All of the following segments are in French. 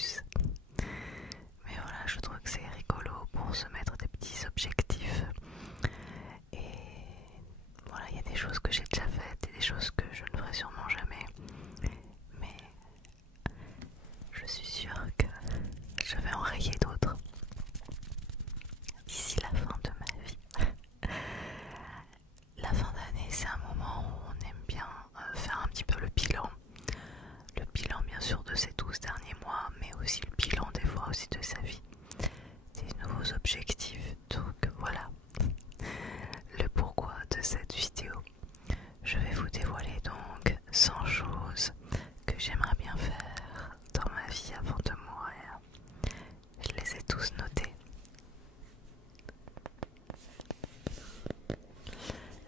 plus. Mais voilà, je trouve que c'est rigolo pour se mettre des petits objectifs. Et voilà, il y a des choses que j'ai déjà faites et des choses que je ne ferai sûrement jamais. Mais je suis sûre que je vais en rayer d'autres d'ici la fin de ma vie. La fin d'année, c'est un moment où on aime bien faire un petit peu le bilan. Le bilan bien sûr de ces 12 derniers mois, mais aussi le bilan des fois aussi de sa vie. Des nouveaux objectifs. Donc voilà le pourquoi de cette vidéo. Je vais vous dévoiler donc 100 choses que j'aimerais bien faire dans ma vie avant de mourir. Je les ai tous notés.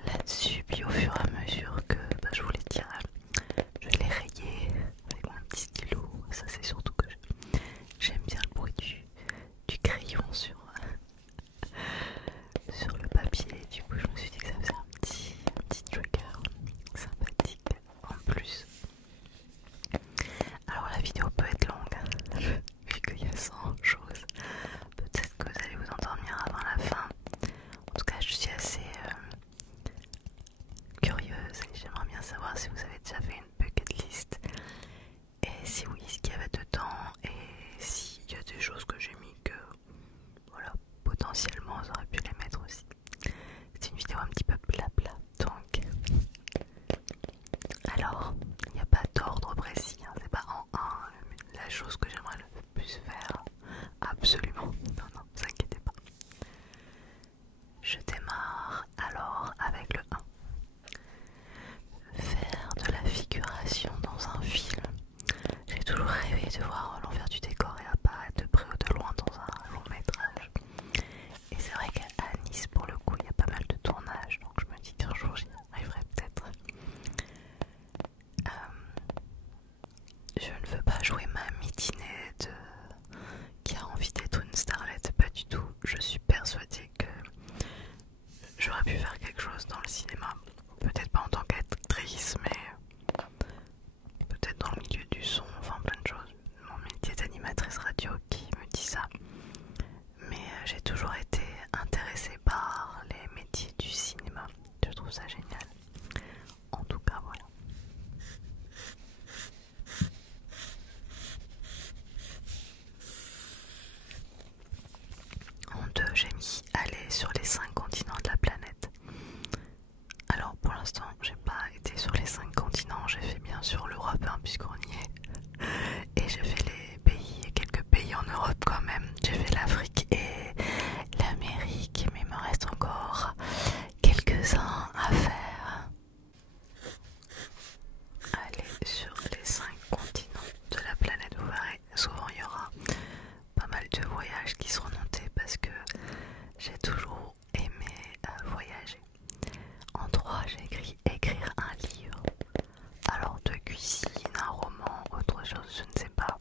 Là-dessus, puis au fur et à mesure que je vous les dirai, je les rayais avec mon petit stylo. Ça c'est surtout que j'aime bien le bruit du crayon sur le papier. Du coup je me suis dit que ça faisait un petit trigger sympathique en plus. Alors la vidéo peut être longue, vu qu'il y a 100 choses. Peut-être que vous allez vous endormir avant la fin. En tout cas je suis assez curieuse et j'aimerais bien savoir si vous avez déjà fait une bucket list. Et si oui, ce qu'il y avait dedans. Et s'il y a des choses que j'ai mis que voilà, potentiellement j'aurais pu les mettre aussi. C'est une vidéo un petit peu blabla donc. Alors, il n'y a pas d'ordre précis, hein, c'est pas en un la chose que j'aimerais le plus faire. Absolument, non, ne vous inquiétez pas. Je démarre alors avec le 1. Faire de la figuration dans un film. J'ai toujours rêvé de voir l'envers du décor et apparaître de près ou de loin dans un long métrage. Et c'est vrai qu'à Nice, pour le coup, il y a pas mal de tournages, donc je me dis qu'un jour j'y arriverai peut-être. Je ne veux pas jouer ma mitinette qui a envie d'être une starlette, pas du tout. Je suis persuadée que j'aurais pu faire quelque chose dans le cinéma. Peut-être pas en tant qu'actrice, mais peut-être dans le milieu du son, enfin plein de choses. Mon métier d'animatrice radio qui me dit ça. Mais j'ai toujours été intéressée par les métiers du cinéma. Je trouve ça génial. En tout cas, voilà. En 2, j'ai mis aller sur les 5 continents de la planète. Alors pour l'instant, j'ai pas été sur les 5 continents. J'ai fait bien sûr l'Europe, hein, puisqu'on y est. Et j'ai fait les pays, quelques pays en Europe quand même. J'ai fait l'Afrique et l'Amérique, mais il me reste encore quelques-uns à faire. Aller sur les 5 continents de la planète, vous verrez, souvent il y aura pas mal de voyages qui seront notés parce que j'ai toujours aimé voyager. En 3, j'ai écrit écrire un livre. Alors de cuisine, un roman, autre chose, je ne sais pas.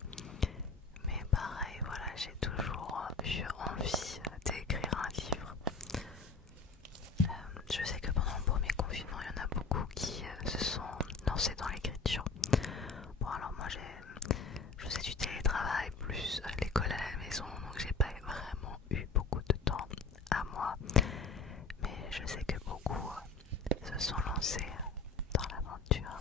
Mais pareil, voilà, j'ai toujours eu envie d'écrire un livre. Je sais que pendant le premier confinement, il y en a beaucoup qui se sont lancés dans l'écriture. Bon alors moi je faisais du télétravail plus l'école à la maison, donc j'ai pas vraiment eu beaucoup de temps à moi. Mais je sais que beaucoup se sont lancés dans l'aventure.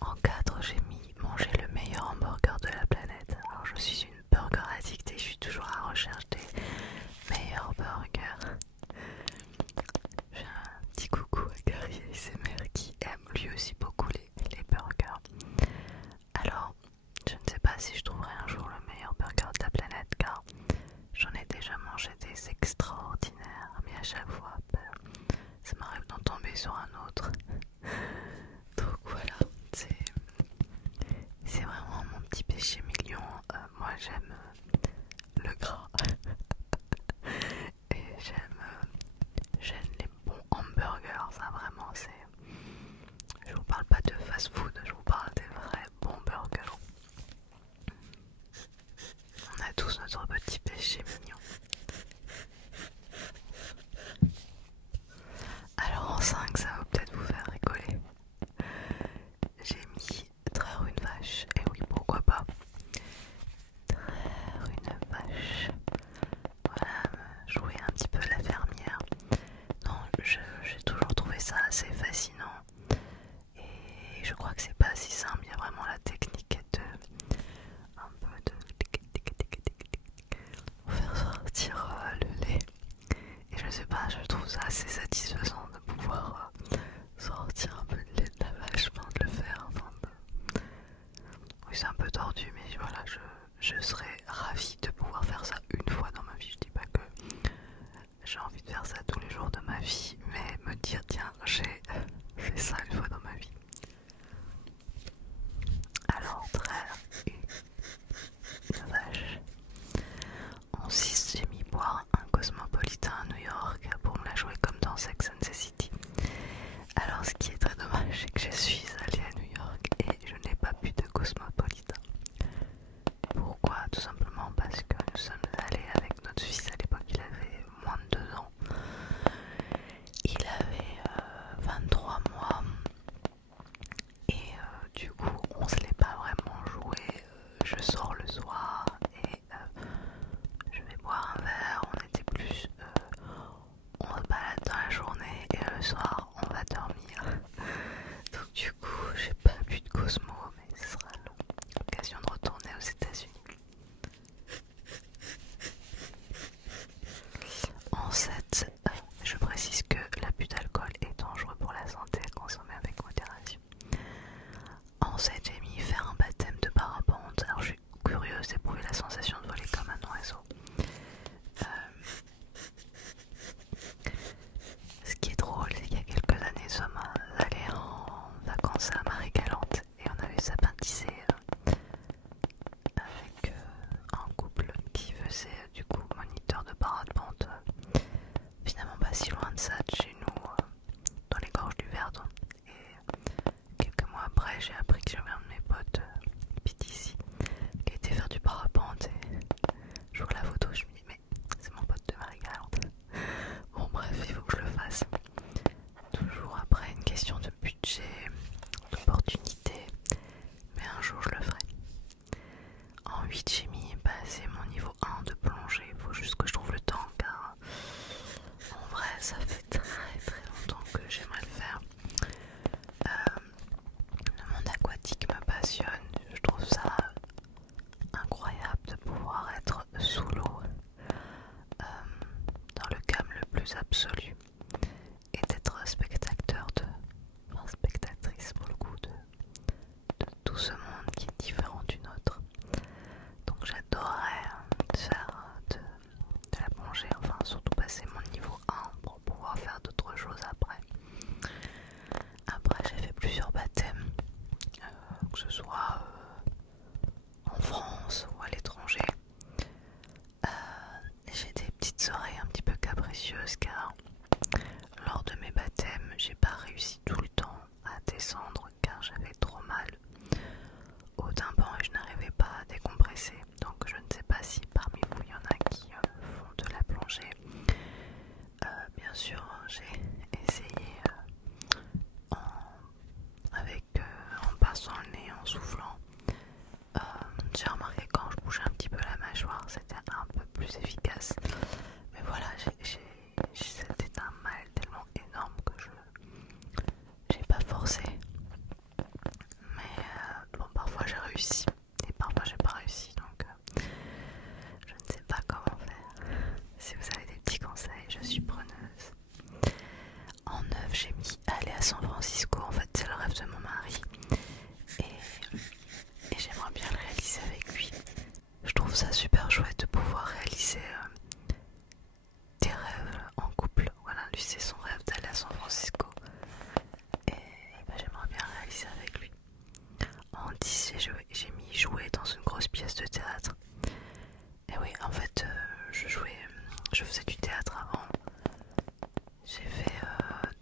En 4, j'ai mis manger le meilleur hamburger de la planète. Alors je suis une burger addict et je suis toujours à la recherche des meilleurs burgers. J'ai un petit coucou à Gary ASMR qui aime lui aussi beaucoup les burgers. Alors, je ne sais pas si je trouverai un jour le meilleur burger de la planète car j'en ai déjà mangé des extraordinaires, mais à chaque fois, ça m'arrive d'en tomber sur un autre. Donc voilà, c'est vraiment mon petit péché mignon. Moi j'aime le gras et j'aime les bons hamburgers. Ça vraiment c'est. Je vous parle pas de fast food, je vous parle des vrais bons burgers. On a tous notre petit péché mignon. Alors en 5, ça va peut-être vous faire rigoler. si simple, il y a vraiment la technique de un peu de pour faire sortir le lait. Et je sais pas, je trouve ça assez satisfaisant de pouvoir sortir un peu de lait de la vache, de le faire. Enfin, oui, c'est un peu tordu, mais voilà, je serais ravie de pouvoir faire ça une fois dans ma vie. Je dis pas que j'ai envie de faire ça tous les jours de ma vie, mais me dire tiens, j'ai fait ça une fois dans ma vie. Alors, traire une vache. En 6, j'ai mis boire un cosmopolitain à New York pour me la jouer comme dans Sex and the City. Alors, ce qui est très dommage, c'est que je suis allée à New York et je n'ai pas bu de cosmopolitain. Pourquoi? Tout simplement parce que nous sommes allés avec notre fils à l'époque, il avait moins de 2 ans. Il avait 23 mois et du coup on se l'est pas vraiment joué. Je sors le soir et je vais boire un verre, on était plus on se balade dans la journée et le soir on va dormir. Donc du coup j'ai pas bu de Cosmo, mais ce sera l'occasion de retourner aux États-Unis. En 7, je précise que l'abus d'alcool est dangereux pour la santé à consommer avec modération. En 7, j'ai mis faire un baptême de parapente. Alors je suis curieuse d'éprouver la sensation de voler comme un oiseau. Ce qui est drôle, c'est qu'il y a quelques années, nous sommes allés en vacances à Marie-Galante et on avait sympathisé avec un couple qui faisait du coup moniteur de parapente. Finalement pas si loin de ça de chez nous, dans les gorges du Verdon. Et quelques mois après, j'ai appris que j'avais un de mes potes PTC qui était faire du parapente et je vois la photo, je me dis mais c'est mon pote de Marie-Galante. Bon bref, il faut que je le fasse. Toujours après une question de budget, d'opportunité, mais un jour je le ferai. En 8, j'ai mis passer mon niveau 1 de plongée. Il faut juste que je trouve le temps car en vrai ça fait très longtemps que j'aimerais le faire. Le monde aquatique me passionne. Je trouve ça incroyable de pouvoir être sous l'eau dans le calme le plus absolu et d'être spectatrice pour le coup de tout ce monde qui est différent du nôtre. Donc j'adorerais faire de la plongée, enfin surtout passer mon niveau 1 pour pouvoir faire d'autres choses après. Après j'ai fait plusieurs baptêmes, que ce soit en France ou à l'étranger. J'ai des petites oreilles un petit peu capricieuses car lors de mes baptêmes j'ai pas réussi tout le temps à descendre car j'avais trop mal au tympan et je n'arrivais pas à décompresser. Donc je ne sais pas si parmi vous il y en a qui font de la plongée. Bien sûr j'ai essayé en passant le nez, en soufflant. J'ai remarqué quand je bougeais un petit peu la mâchoire c'était un peu plus efficace. Mais voilà, c'était un mal tellement énorme que j'ai pas forcé. Mais bon, parfois j'ai réussi et parfois j'ai pas réussi, donc je ne sais pas comment faire. Si vous avez des petits conseils, je suis preneuse. En 9, j'ai mis aller à San Francisco. En fait, c'est le rêve de mon mari et j'aimerais bien le réaliser avec lui. Je trouve ça super chouette de pouvoir réaliser des rêves en couple. Voilà, lui c'est son rêve d'aller à San Francisco et ben, j'aimerais bien réaliser avec lui. En 10, j'ai mis jouer dans une grosse pièce de théâtre. Et oui, en fait, je faisais du théâtre avant. J'ai fait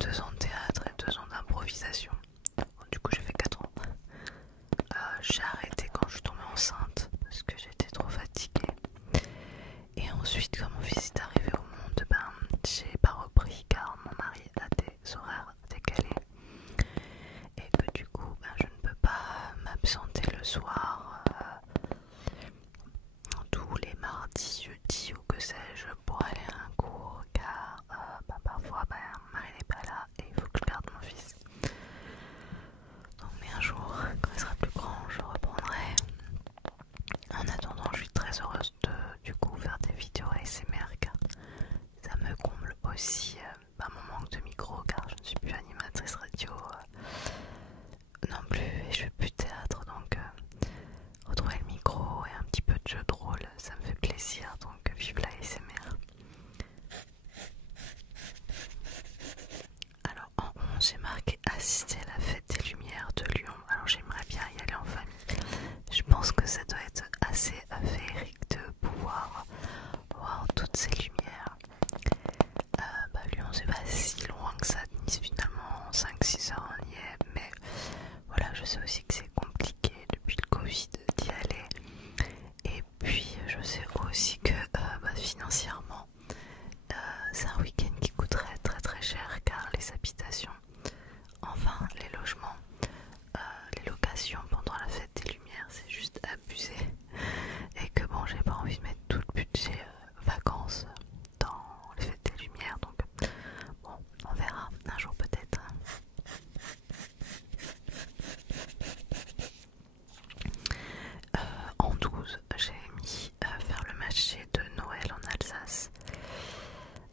2 ans de théâtre et 2 ans d'improvisation. Bon, du coup, j'ai fait 4 ans. J'ai arrêté quand je suis tombée enceinte parce que j'étais trop fatiguée. Et ensuite, quand mon fils est arrivé au monde, ben, j'ai pas repris car mon mari a des horaires décalés. Et que du coup, ben, je ne peux pas m'absenter le soir tous les mardis, jeudis ou que sais-je pour aller à un cours car parfois ben, mon mari n'est pas là et il faut que je garde mon fils. Donc mais un jour, quand sais aussi que c'est compliqué depuis le Covid d'y aller. Et puis je sais aussi que financièrement c'est un week-end qui coûterait très très cher car les habitations, enfin les logements, les locations pendant la fête des Lumières c'est juste abusé. Et que bon, j'ai pas envie de mettre tout le budget vacances dans les fêtes des Lumières, donc bon, on verra un jour peut-être. En 12, j'ai mis faire le marché de Noël en Alsace.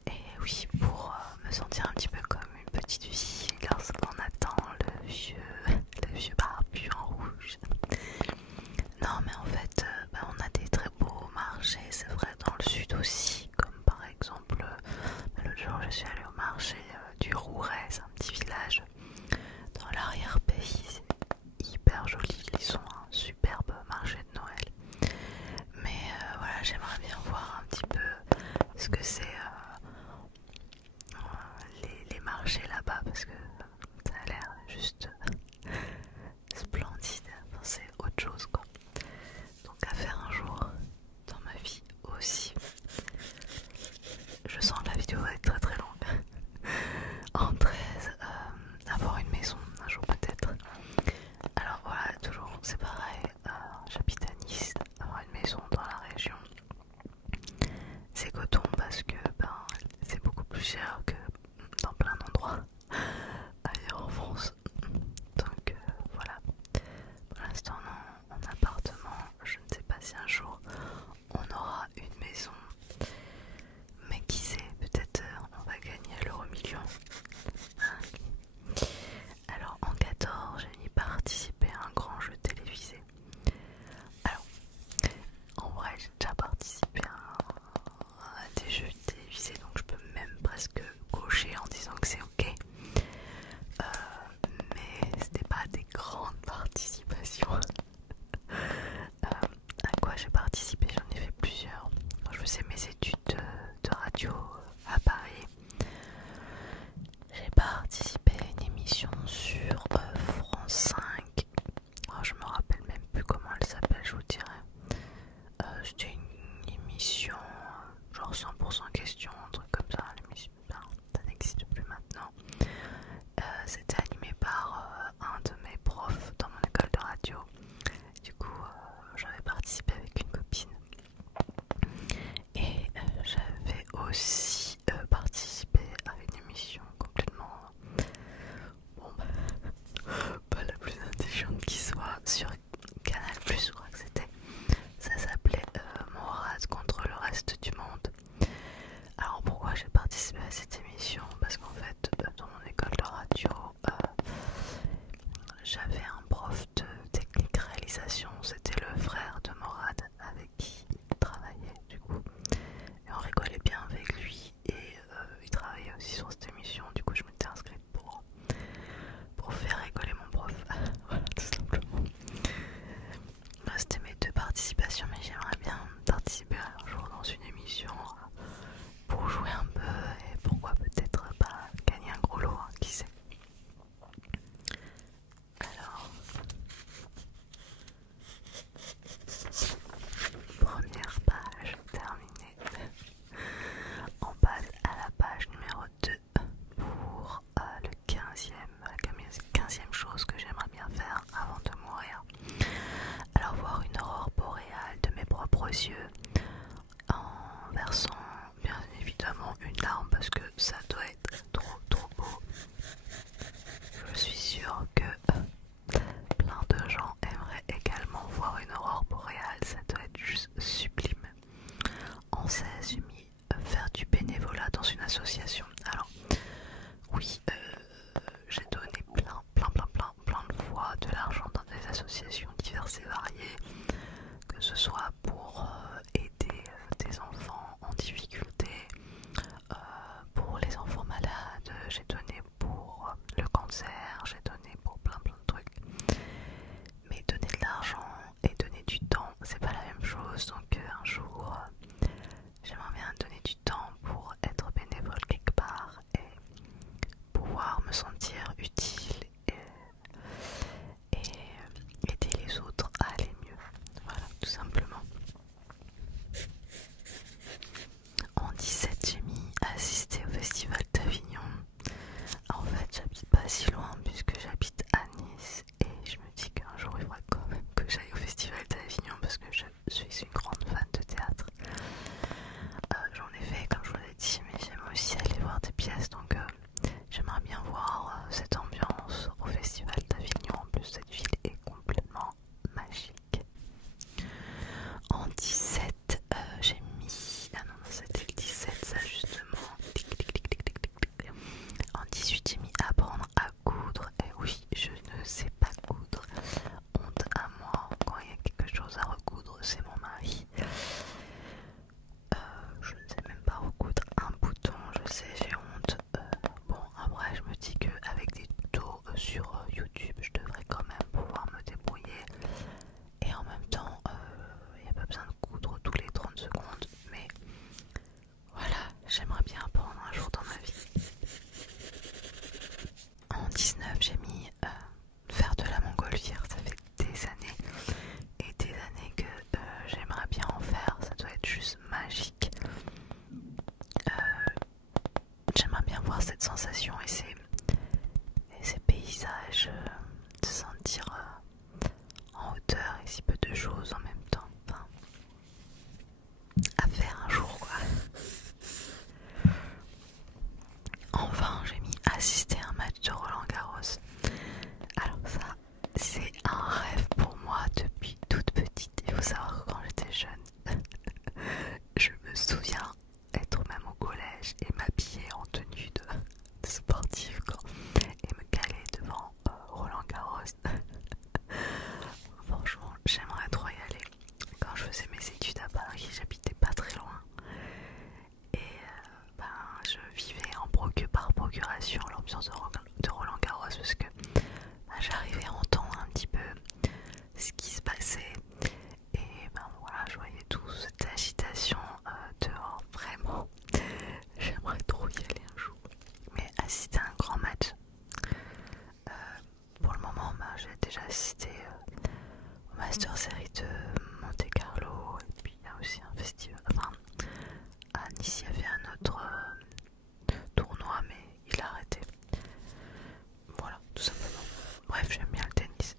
Et oui, pour me sentir un petit peu comme une petite fille lorsqu'on attend le vieux barbu en rouge. Non mais en fait, on a des très beaux marchés, c'est vrai, dans le sud aussi, comme par exemple, l'autre jour je suis allée au marché du Rouret, c'est un petit village dans l'arrière-pays, c'est hyper joli, ils ont un superbe marché de Noël. Mais voilà, j'aimerais bien voir un petit peu ce que c'est les marchés là-bas, parce que ça a l'air juste splendide, enfin, c'est autre chose quoi. Donc à faire un jour dans ma vie aussi. Je sens que la vidéo va être très très longue. En 13, avoir une maison un jour peut-être. Alors voilà, toujours c'est pareil, j'habite à Nice, avoir une maison dans la région c'est coton parce que c'est beaucoup plus cher que dans plein d'endroits ailleurs en France. Donc voilà, pour l'instant non, en appartement, je ne sais pas si un jour on aura une maison, mais qui sait, peut-être on va gagner l'euro-million. Alors en 14, j'ai y participé à un grand jeu télévisé. Alors en vrai j'ai déjà participé à des jeux télévisés, donc je peux même presque cocher en disant que c'est ok. Mais c'était pas des grandes participations. À quoi j'ai participé? J'en ai fait plusieurs. Quand je faisais mes études de radio à Paris, j'ai participé à une émission sur France 5. Oh, je me rappelle même plus comment elle s'appelle, je vous dirais. C'était une émission genre 100% question, un truc comme ça. L'émission, ça n'existe plus maintenant. C'était animé par un de mes profs dans mon école de radio. Du coup, j'avais participé avec une copine. Et j'avais aussi participé à une émission complètement pas la plus intelligente qui soit sur Canal+, je crois que c'était. Ça s'appelait Morad contre le reste du monde. Alors pourquoi j'ai participé à cette émission? Parce qu'en fait, dans mon école de radio, j'avais un prof de technique réalisation, c'était le frère de Morad avec qui il travaillait du coup. Et on rigolait bien avec lui et il travaillait aussi sur cette émission, du coup je m'étais inscrite pour faire rigoler mon prof. Voilà, tout simplement. C'était mes deux participations, mais j'aimerais bien participer un jour dans une émission pour jouer un peu et pourquoi peut-être pas gagner un gros lot, hein, qui sait. Alors, première page terminée. On passe à la page numéro 2 pour la 15e chose que j'aimerais bien faire avant de mourir. Alors voir une aurore boréale de mes propres yeux en versant bien évidemment une larme parce que ça doit être trop trop beau. Je suis sûre que plein de gens aimeraient également voir une aurore boréale, ça doit être juste sublime. En 16, j'ai mis faire du bénévolat dans une association. Alors oui, j'ai donné plein de fois de l'argent dans des associations diverses et variées, que ce soit pour aider des enfants en difficulté, pour les enfants malades, j'ai donné pour le cancer, j'ai donné pour plein de trucs. Mais donner de l'argent et donner du temps, c'est pas la même chose, donc un jour j'aimerais bien donner du temps pour être bénévole quelque part et pouvoir me sentir utile et YouTube, je devrais quand même pouvoir me débrouiller. Et en même temps, il n'y a pas besoin de coudre tous les 30 secondes, mais voilà, j'aimerais bien apprendre un jour dans ma vie. En 19, j'ai mis faire de la montgolfière, ça fait des années et des années que j'aimerais bien en faire, ça doit être juste magique. J'aimerais bien voir cette sensation et ces paysages, se sentir en hauteur et si peu de choses en même temps. Enfin, à faire un jour quoi. Enfin, j'ai mis assister à un match de Roland Garros. Alors ça, c'est un rêve pour moi depuis toute petite. Il faut savoir que quand j'étais jeune, je me souviens être même au collège et m'habiller en tenue de sportive et me caler devant Roland Garros. Franchement, j'aimerais trop y aller. Quand je faisais mes études à Paris, j'habitais pas très loin. Et je vivais par procuration l'ambiance de Roland Garros parce que j'arrivais à entendre un petit peu ce qui se passait. Et voilà, je voyais tout cette agitation dehors. Vraiment, j'aimerais trop y aller un jour. Mais assister à un grand match, pour le moment, j'ai déjà assisté au Master Series de Monte Carlo. Et puis il y a aussi un festival. Enfin, à Nice, il y avait un autre tournoi, mais il a arrêté. Voilà, tout simplement. Bref, j'aime bien le tennis.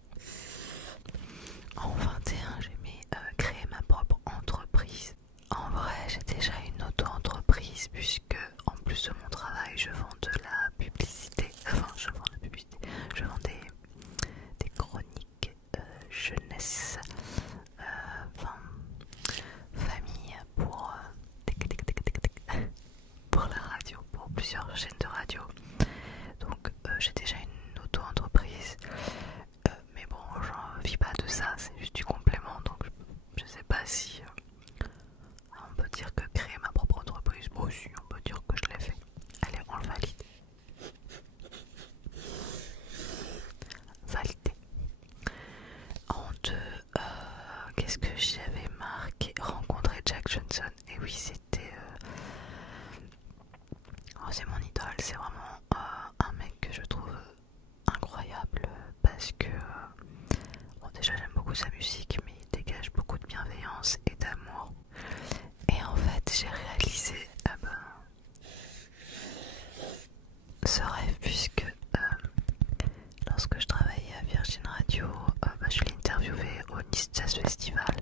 En 21, j'ai mis créer ma propre entreprise. En vrai, j'ai déjà une auto-entreprise puisque en plus de mon travail, je vends de la publicité. Enfin, je vends de la publicité. Je vends des chroniques jeunesse, famille pour la radio, pour plusieurs chaînes de radio. Donc j'ai déjà une auto-entreprise. Mais bon, j'en vis pas de ça, c'est juste du complément, donc je sais pas si on peut dire que créer ma propre entreprise, bon aussi on peut dire que je l'ai fait. Allez, on le valide. Validé. En deux, qu'est-ce que j'avais marqué? Rencontrer Jack Johnson. Et oui, c'était... c'est mon idole, c'est vraiment un mec que je trouve incroyable parce que déjà j'aime beaucoup sa musique, mais il dégage beaucoup de bienveillance et d'amour. Et en fait j'ai réalisé ce rêve puisque lorsque je travaillais à Virgin Radio, je l'ai interviewé au Nice Jazz Festival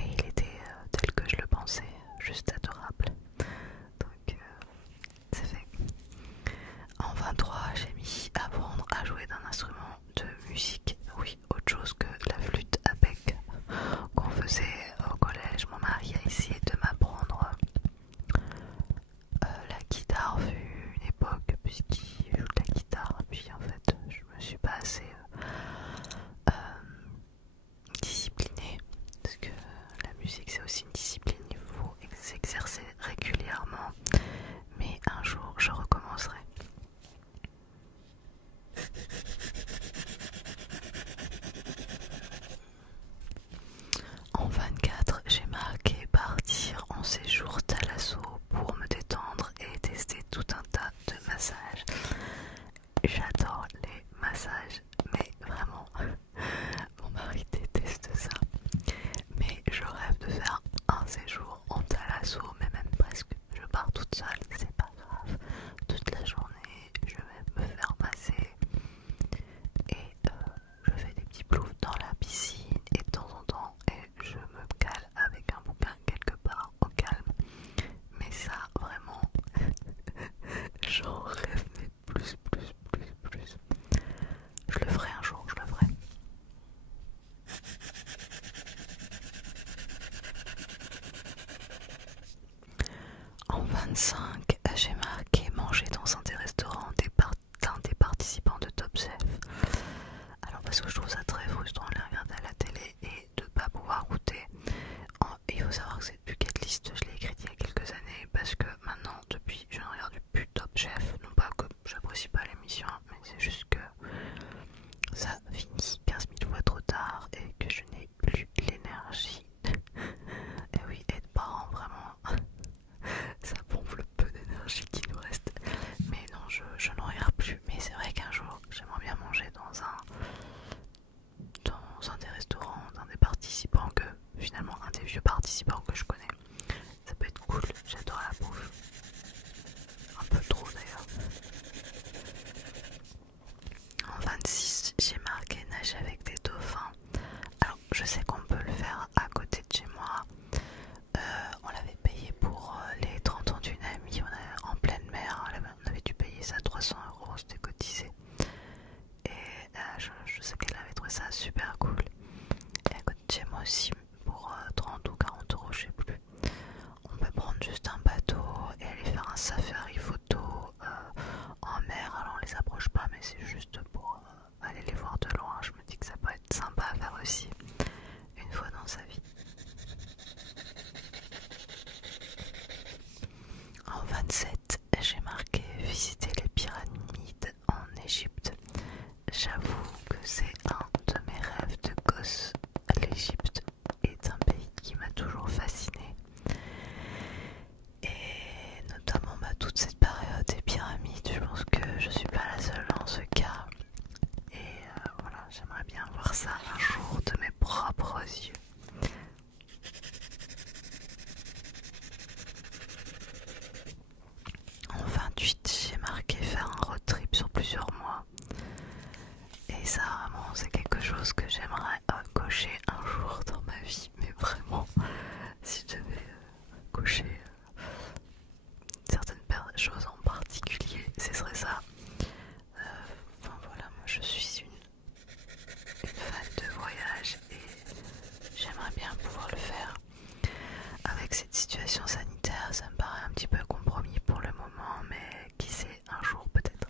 et il était tel que je le pensais, juste adorable. Donc c'est fait. En 23, j'ai mis apprendre à jouer d'un instrument de musique. Oui, autre chose que la flûte à bec qu'on faisait au collège. Mon mari a essayé de m'apprendre la guitare, vu une époque, puisqu'il joue de la guitare. Puis en fait, je me suis pas assez disciplinée, parce que la musique c'est aussi une discipline, il faut s'exercer régulièrement. Mais un jour, je recommencerai. En 24, j'ai marqué partir en séjour Thalasso pour me détendre et tester tout un tas de massages. J'adore les massages, mais vraiment, mon mari déteste ça. Mais je rêve de faire un séjour en Thalasso, mais même presque. Je pars toute seule, c'est pas grave. Toute la journée, je vais me faire masser. Et je fais des petits ploufs dans la piscine et de temps en temps je me cale avec un bouquin quelque part au calme. Mais ça vraiment j'en rêve mais plus. Je le ferai un jour, je le ferai. En 25, j'ai marqué manger dans un des restaurants d'un des participants de Top Chef. Alors parce que je trouve ça très frustrant de les regarder à la télé et de ne pas pouvoir goûter. Il faut savoir que cette bucket list, je l'ai écrite il y a quelques années parce que maintenant, depuis, je ne regarde plus Top Chef. Non pas que j'apprécie pas l'émission, mais c'est juste que super cool. Et à côté de chez moi aussi, pour 30 ou 40 euros, je sais plus. On peut prendre juste un bateau et aller faire un safari photo en mer. Alors on les approche pas, mais c'est juste pour aller les voir de loin. Je me dis que ça peut être sympa à faire aussi une fois dans sa vie. En 27, j'ai marqué visiter les pyramides en Égypte. J'avoue que c'est un de mes rêves de gosse. L'Égypte est un pays qui m'a toujours fascinée. Et notamment toute cette période des pyramides, je pense que je suis pas la seule dans ce cas. Et voilà, j'aimerais bien voir ça un jour de mes propres yeux. En 28, j'ai marqué faire un road trip sur plusieurs mois. Et ça, vraiment, c'est quelque chose que j'aimerais cocher un jour dans ma vie. Mais vraiment, si je devais cocher certaines choses en particulier, ce serait ça. Enfin voilà, moi je suis une fan de voyage et j'aimerais bien pouvoir le faire. Avec cette situation sanitaire, ça me paraît un petit peu compromis pour le moment, mais qui sait, un jour peut-être.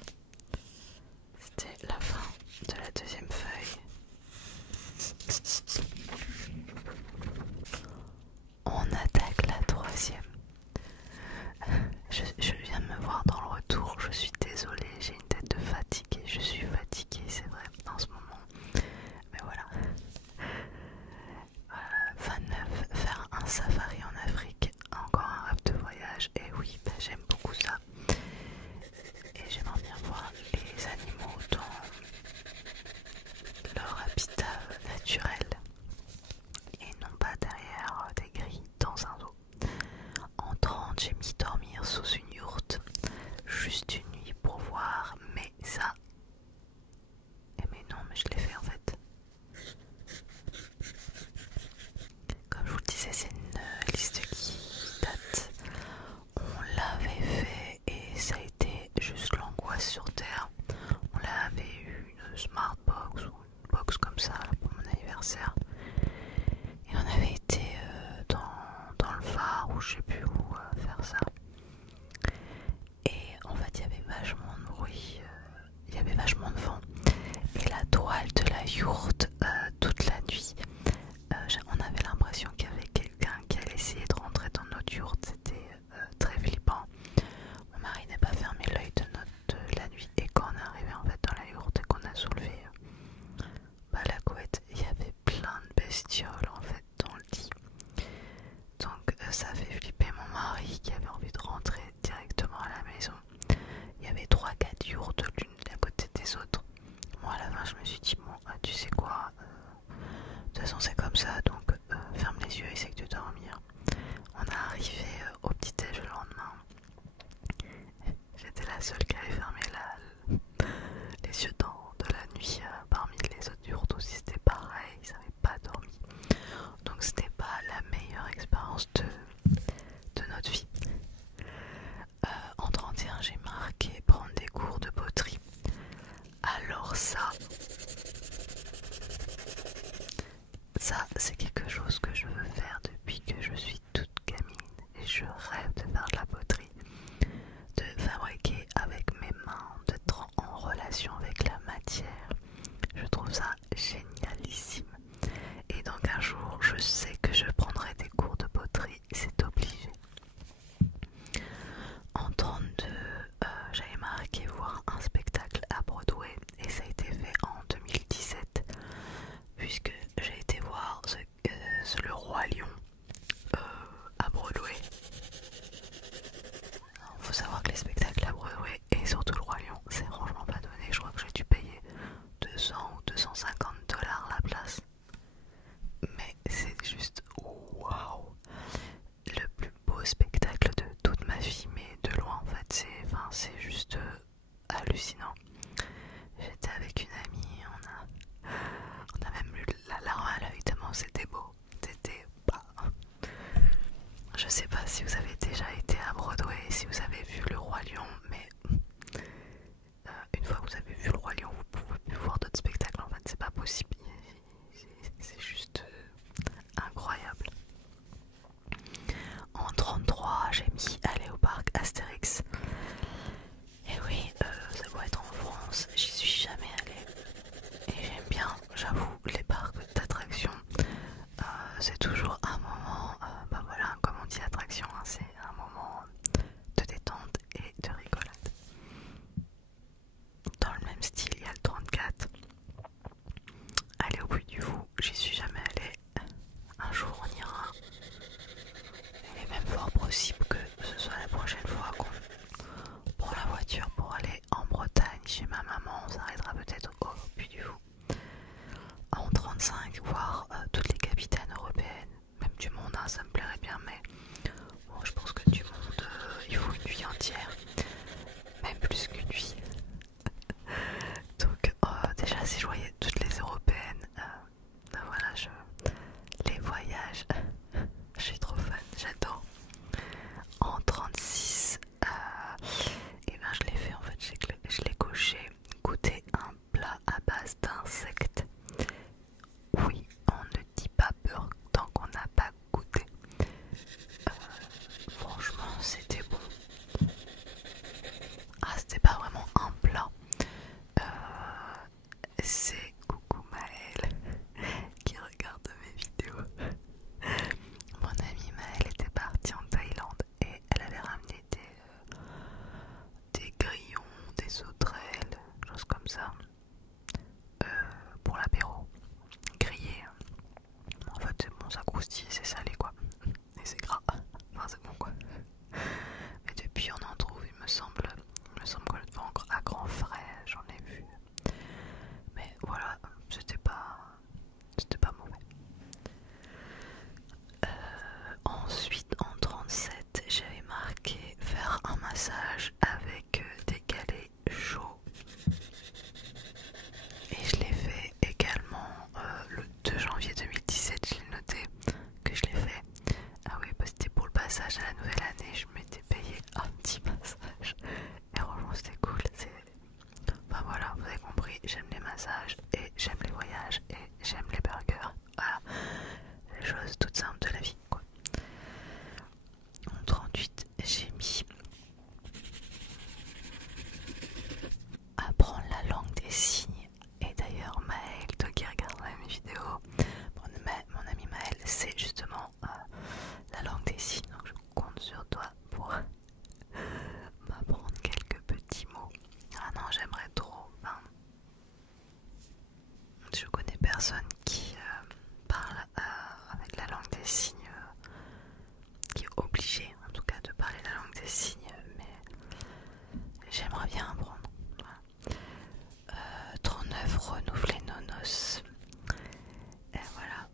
C'était la fin de la deuxième feuille. On attaque la troisième. Je viens de me voir dans le retour, je suis désolée, j'ai une tête de fatiguée, je suis fatiguée, c'est vrai, en ce moment. Mais voilà. 29, faire un safari en Afrique, encore un rêve de voyage. Et oui, j'aime beaucoup ça. Et j'aimerais bien voir les animaux dans leur habitat naturel et non pas derrière des grilles dans un zoo. En 30, j'ai mis dormir sous une yourte, juste une nuit pour voir, mais ça... mais non, mais je l'ai fait en fait. Comme je vous le disais, c'est une liste qui date. On l'avait fait et ça a été juste l'angoisse sur Terre. On l'avait eu une smart box ou une box comme ça là, pour mon anniversaire. Et on avait été dans le phare ou je sais plus où faire ça. Et en fait il y avait vachement de bruit, il y avait vachement de vent. Et la toile de la yourte toute la nuit, on avait l'impression qu'il y avait quelqu'un qui allait essayer de rentrer dans notre yourte. C'était très flippant. Mon mari n'a pas fermé l'œil de la nuit et quand on est arrivé en fait dans la yourte et qu'on a soulevé la couette, il y avait plein de bestioles en fait dans le lit. Donc ça a fait flipper mon mari qui avait envie de rentrer directement à la maison. Il y avait 3-4 yourtes l'une à côté des autres. Moi à la fin je me suis dit bon tu sais quoi, de toute façon c'est comme ça donc ferme les yeux, essaye de dormir. On est arrivé au petit déj le lendemain. J'étais la seule qui avait fermé les yeux de la nuit. Parmi les autres yourtes aussi c'était pareil, ils n'avaient pas dormi. Donc c'était pas la meilleure expérience de notre vie. En 31 j'ai marqué prendre des cours de poterie. Alors ça c'est quelque chose que je veux faire depuis que je suis toute gamine et je rêve de faire de la poterie, de fabriquer avec mes mains, d'être en relation avec la matière. Je trouve ça génialissime et donc un jour je sais que je prendrai des cours de poterie, c'est obligé. En 32, j'avais marqué voir un spectacle à Broadway et ça a été fait en 2017 puisque j'ai été voir le Roi Lion à Broadway. Il faut savoir que les spectacles à Broadway et surtout le Roi Lion, c'est franchement pas donné. Je crois que j'ai dû payer 200 ou 250 $ la place. Mais c'est juste waouh! Le plus beau spectacle de toute ma vie, mais de loin en fait. C'est juste hallucinant. J'étais avec une amie, on a même eu la larme à l'œil tellement c'était beau. C'était... Je sais pas si vous avez déjà été à Broadway, si vous avez vu le Roi Lion, mais une fois que vous avez vu le Roi Lion, vous pouvez plus voir d'autres spectacles. En fait, c'est pas possible. j'avoue, les parcs d'attractions, c'est toujours un moment, bah voilà, comme on dit attraction, hein, c'est un moment de détente et de rigolade. Dans le même style, il y a le 34. Aller au Puy du Fou, j'y suis jamais allée. Un jour on ira. Il est même fort possible que ce soit la prochaine fois qu'on prend la voiture pour aller en Bretagne chez ma maman. On s'arrêtera peut-être au Puy du Fou. En 35, voir toutes les capitales européennes, même du monde, hein, ça me plairait bien, mais bon, je pense que du monde, il faut une vie entière, même plus qu'une vie. Donc déjà si je voyais toutes les européennes, voilà, les voyages, je suis trop fan, j'adore. En 36, et ben je l'ai fait en fait, je l'ai coché, goûter un plat à base d'insectes. Oui, on ne dit pas peur tant qu'on n'a pas goûté. Franchement, c'était bon. Ah, c'était pas vraiment un plat. C'est coucou Maëlle qui regarde mes vidéos. Mon amie Maëlle était partie en Thaïlande et elle avait ramené des grillons, des sauterelles, choses comme ça, pour l'apéro. Grillé. En fait, c'est bon, ça croustille, c'est salé quoi. Et c'est gras. Enfin, c'est bon quoi. Mais depuis, on en trouve, il me semble que le vent à grands frais, j'en ai vu. Mais voilà, c'était pas mauvais. Ensuite, en 37, j'avais marqué faire un massage avec des galets chauds. Et je l'ai fait également le 2 janvier 2017, je l'ai noté que je l'ai fait. Ah oui, bah c'était pour le passage à la nouvelle année, je m'étais payé un petit massage. Et franchement, c'était cool. Enfin voilà, vous avez compris, j'aime les massages et j'aime les voyages et j'aime les burgers. Voilà, les choses toutes simples de la vie quoi. En 38, j'ai mis apprendre la langue des signes. Et d'ailleurs Maëlle, toi qui regarde mes vidéos, mon ami Maëlle, c'est justement la langue des signes. Donc je compte sur toi pour m'apprendre quelques petits mots. Ah non, j'aimerais trop. Enfin, je connais personne qui parle avec la langue des signes, qui est obligé en tout cas de parler la langue des signes, mais j'aimerais bien apprendre. Voilà. 39, renouveler nos noces. Et voilà.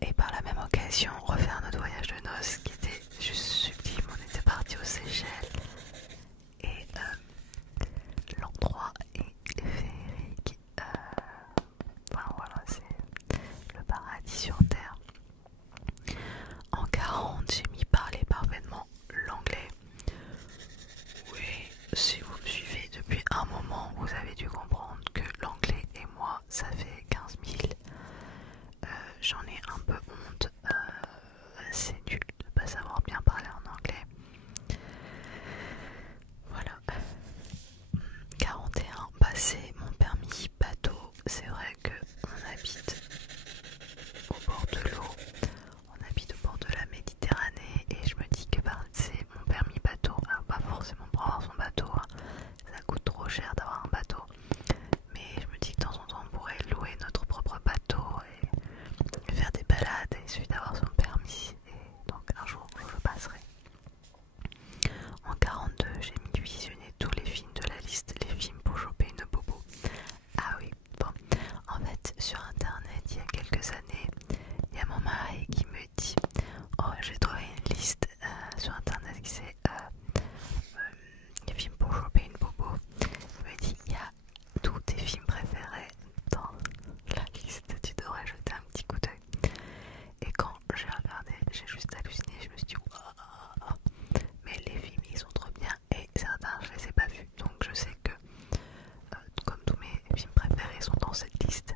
Et par la même occasion, refaire notre voyage de noces qui était juste sublime. On était parti aux Seychelles et l'endroit est féerique. Enfin voilà, c'est le paradis sur terre. En 40, j'ai mis parler parfaitement l'anglais. Oui, si vous me suivez depuis un moment, vous avez dû comprendre que l'anglais et moi, ça fait 15 000. J'en ai un peu honte. C'est nul de pas savoir bien parler en anglais. Voilà. 41, passer mon permis bateau. C'est vrai que on habite au bord de l'eau, on habite au bord de la Méditerranée et je me dis que c'est mon permis bateau. Alors pas forcément pour avoir son bateau, hein. Ça coûte trop cher d'avoir un bateau. Mais je me dis que de temps en temps on pourrait louer notre propre bateau et faire des balades. Il suffit d'avoir son permis et donc un jour je le passerai. En 42, j'ai mis visionner tous les films de la liste, les films pour choper une bobo. Ah oui, bon, en fait sur internet il y a quelques années, il y a mon mari qui me dit oh j'ai trouvé une liste sur internet qui c'est les films pour choper une bobo. Il me dit il y a tous tes films préférés dans la liste, tu devrais jeter un petit coup d'œil. Et quand j'ai regardé, j'ai juste halluciné, je me suis dit wow. Mais les films ils sont trop bien et certains je les ai pas vus, donc je sais que comme tous mes films préférés sont dans cette liste,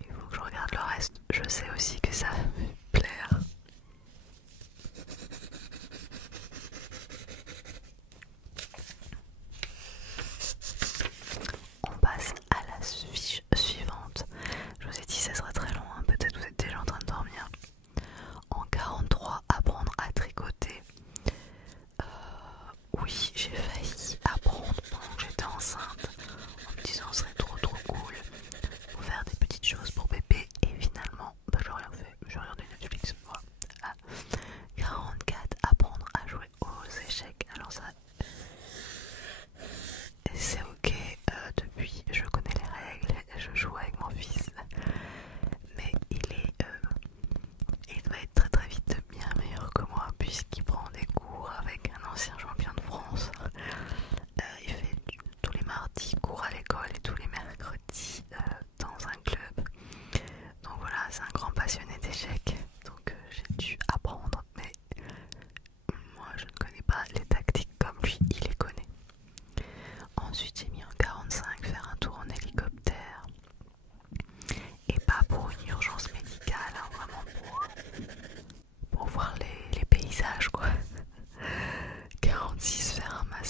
il faut que je regarde le reste. Je sais aussi que ça va me plaire. On passe à la fiche suivante.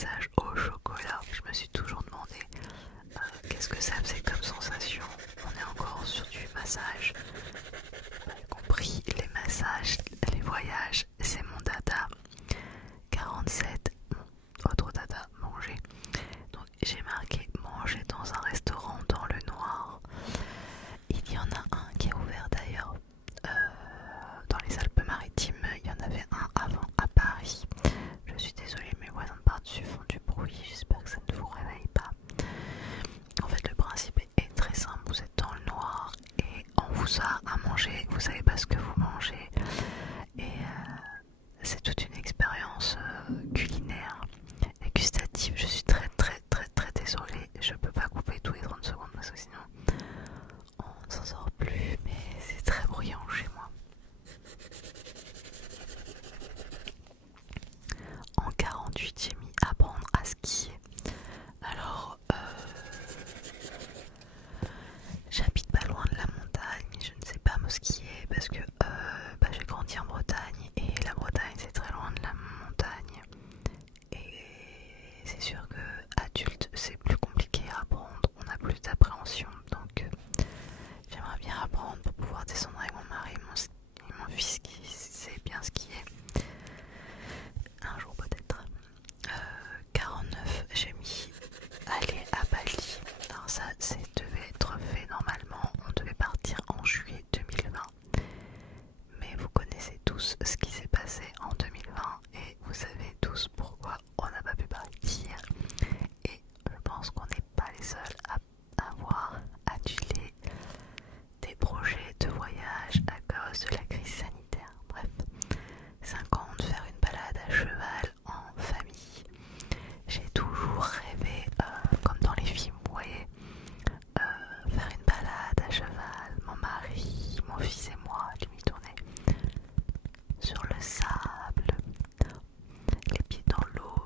massage au chocolat. Je me suis toujours demandé qu'est-ce que ça faisait comme sensation. On est encore sur du massage. J'ai compris, les massages, les voyages, c'est mon dada. 47, mon autre dada, manger. Donc j'ai marqué manger dans un restaurant dans le noir. Il y en a un qui est ouvert d'ailleurs dans les Alpes-Maritimes. Il y en avait un avant à Paris. Je suis désolée, mes voisins par-dessus font du bruit. J'espère que ça ne vous réveille pas. En fait, le principe est très simple. Vous êtes dans le noir et on vous a à manger. Vous savez pas ce que vous mangez. Et c'est toute une expérience culinaire et gustative. Je suis très désolée. Je peux pas couper tous les 30 secondes parce que sinon on ne s'en sort plus. Mais c'est très bruyant chez moi. En 48, j'ai mis apprendre à skier. Alors, j'habite pas loin de la montagne, je ne sais pas me skier parce que j'ai grandi en Bretagne et la Bretagne c'est très loin de la montagne. Et c'est sûr que adulte c'est plus compliqué à apprendre, on a plus d'appréhension. Donc j'aimerais bien apprendre pour pouvoir descendre avec mon mari et mon fils qui sait bien skier. Un jour peut-être. 49, j'ai mis aller à Bali. Alors ça devait être fait normalement, on devait partir en juillet 2020. Mais vous connaissez tous ce qui s'est passé en 2020 et vous savez tous pourquoi on n'a pas pu partir. Et je pense qu'on n'est pas les seuls à avoir annulé des projets de voyage à cause de la crise sanitaire. Bref, 50, faire une balade à cheval en famille. J'ai toujours rêvé, comme dans les films, vous voyez, faire une balade à cheval, mon mari, mon fils et moi, lui tourner sur le sable, les pieds dans l'eau,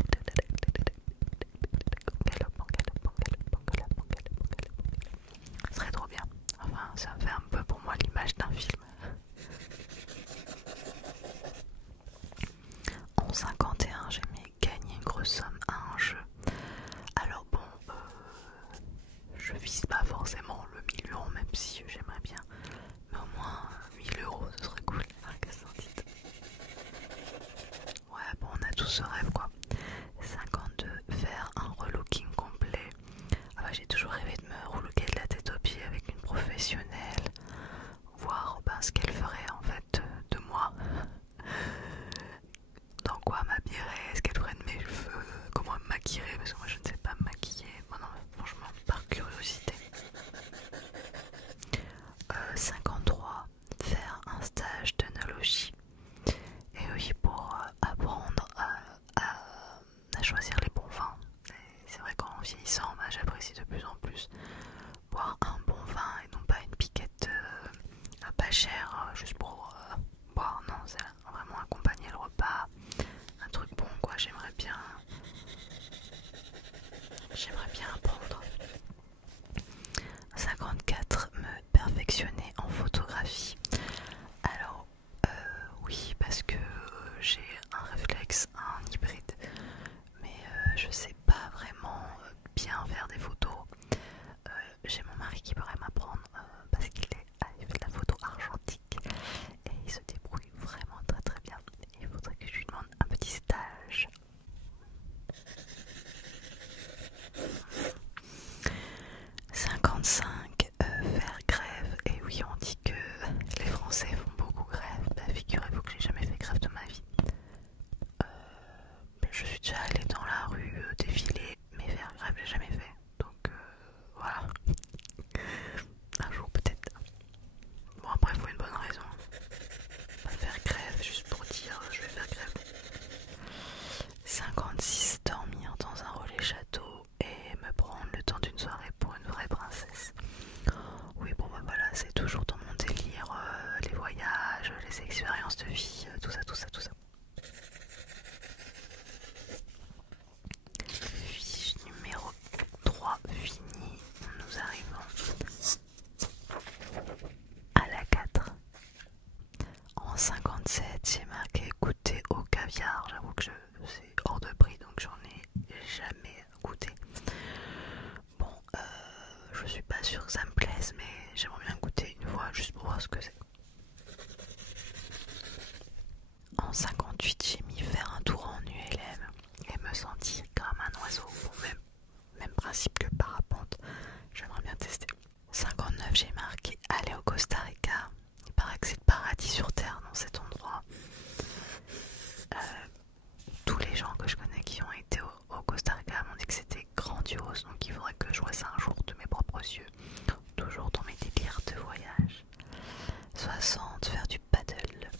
ce serait trop bien. Enfin, ça fait un peu pour moi l'image d'un film. En 51, j'ai gagné une grosse somme à un jeu. Alors bon, je vise pas forcément le 1 000 €, même si j'aimerais bien. Mais au moins 1 000 €, ce serait cool. Ouais, bon, on a tous ce rêve quoi. 52, faire un relooking complet. J'ai toujours rêvé de me relooker de la tête aux pieds avec une professionnelle. Voir ce qu'elle ferait en fait de moi. Dans quoi m'habillerait, ce qu'elle ferait de mes cheveux, comment elle me maquillerait, parce que moi je ne sais pas me maquiller. Bon, non, franchement, par curiosité. 53, faire un stage d'œnologie. Et oui, pour apprendre à choisir les bons vins. C'est vrai qu'en vieillissant, j'apprécie de plus en plus boire un bon vin et non pas une piquette pas chère juste pour boire. Non, c'est vraiment accompagner le repas. Un truc bon quoi, j'aimerais bien apprendre. 54, me perfectionner en photographie. Alors oui, parce que j'ai un réflexe, un hybride, mais je sais pas vraiment bien faire des photos. J'ai mon mari qui pourrait m'apprendre parce qu'il fait de la photo argentique voir ce que c'est. En 58, j'ai mis faire un tour en ULM et me sentir comme un oiseau. Bon, même principe que parapente, j'aimerais bien tester. 59, j'ai marqué aller au Costa Rica. Il paraît que c'est le paradis sur terre dans cet endroit. Tous les gens que je connais qui ont été au Costa Rica m'ont dit que c'était grandiose, donc il faudrait que je vois ça un jour de mes propres yeux, toujours dans mes délires de voyage. 60, faire du paddle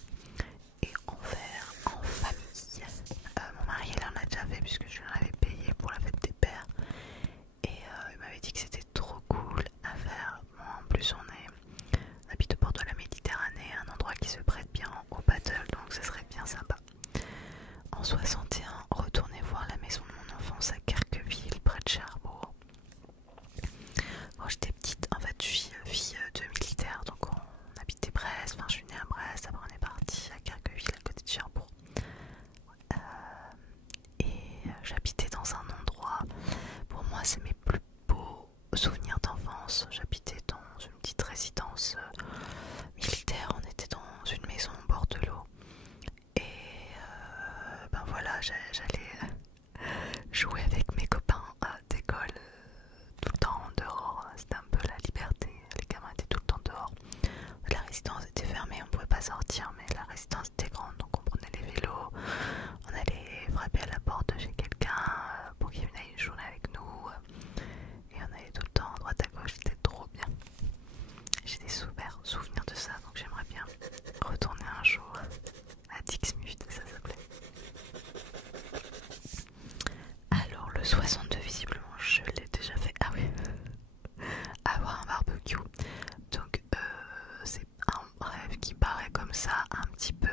et en faire en famille. Mon mari il en a déjà fait puisque je l'avais payé pour la fête des pères et il m'avait dit que c'était trop cool à faire. Bon, en plus on habite au bord de la Méditerranée, un endroit qui se prête bien au paddle, donc ce serait bien sympa. En 61, retourner voir la maison de mon enfance à Carqueville, près de Cherbourg. Quand j'étais petite, en fait, je suis fille de militaire, donc on habitait Brest, enfin je suis née à Brest, après on est parti à Carqueville, à côté de Cherbourg. Et j'habitais dans un endroit, pour moi c'est mes plus beaux souvenirs d'enfance. J'habitais dans une petite résidence militaire, on était dans une maison au bord de l'eau. Et ben voilà, j'allais jouer avec mes copains d'école tout le temps dehors. C'était un peu la liberté, les gamins étaient tout le temps dehors. La résidence était fermée, on pouvait pas sortir, mais la résidence était grande, donc on prenait les vélos, on allait frapper à la porte de chez quelqu'un pour qu'il vienne jouer avec nous, et on allait tout le temps à droite à gauche, c'était trop bien. J'ai des souvenirs de ça, donc j'aimerais bien retourner un jour à Dixmude, ça s'appelait. Alors le 62, visiblement je l'ai déjà fait. Ah oui, avoir un barbecue. Donc c'est un rêve qui paraît comme ça un petit peu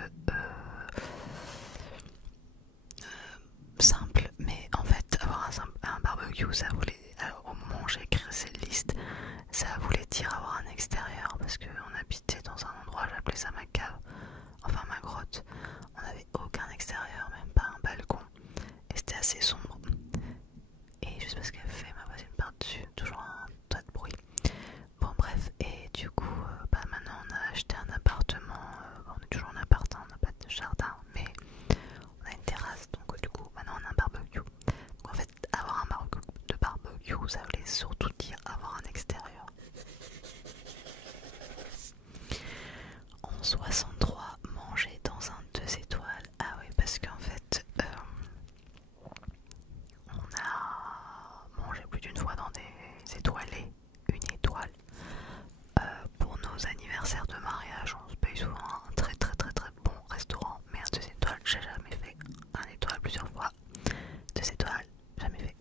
simple, mais en fait avoir un barbecue, ça voulait, au moment où j'ai écrit cette liste, ça voulait dire avoir un extérieur, parce qu'on habitait dans un endroit, j'appelais ça ma cave, enfin ma grotte. On n'avait aucun extérieur, même pas un balcon, et c'était assez sombre. Et je sais pas ce qu'elle fait, ma voisine par-dessus, toujours un tas de bruit. Bon bref, et du coup, maintenant on a acheté un appartement, on est toujours en appart, on n'a pas de jardin, mais on a une terrasse, donc du coup maintenant on a un barbecue. Donc en fait, avoir un barbecue, ça voulait surtout dire avoir un extérieur. En 63, manger dans un 2 étoiles. Ah oui, parce qu'en fait, on a mangé plus d'une fois dans des étoilés, une étoile. Pour nos anniversaires de mariage, on se paye souvent un très bon restaurant, mais un 2 étoiles, j'ai jamais fait. Un étoile plusieurs fois, 2 étoiles, jamais fait.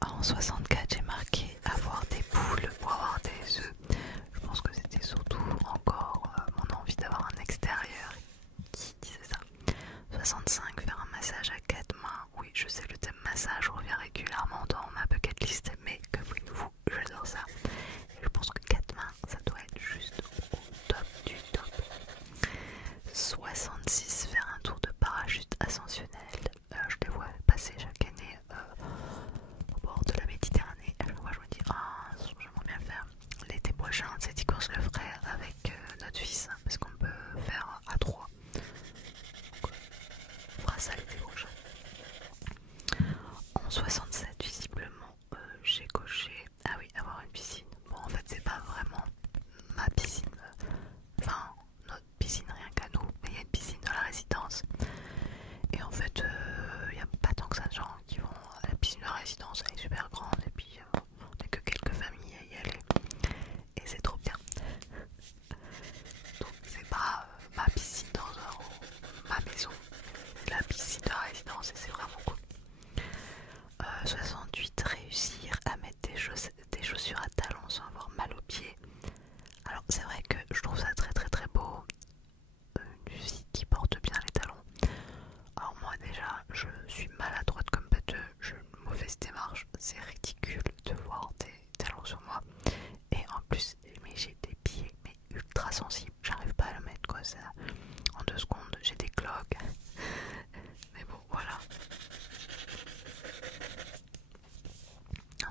En 64, j'ai marqué avoir des poules pour avoir des œufs. Je pense que c'était surtout encore mon envie d'avoir un extérieur qui disait ça. 65, faire un massage à 4 mains. Oui, je sais, le thème massage revient régulièrement dans ma bucket list, mais que voulez-vous, j'adore ça. Et je pense que 4 mains, ça doit être juste au top du top. 66, faire un tour de parachute ascensionnel. Je les vois passer chaque année au bord de la Méditerranée.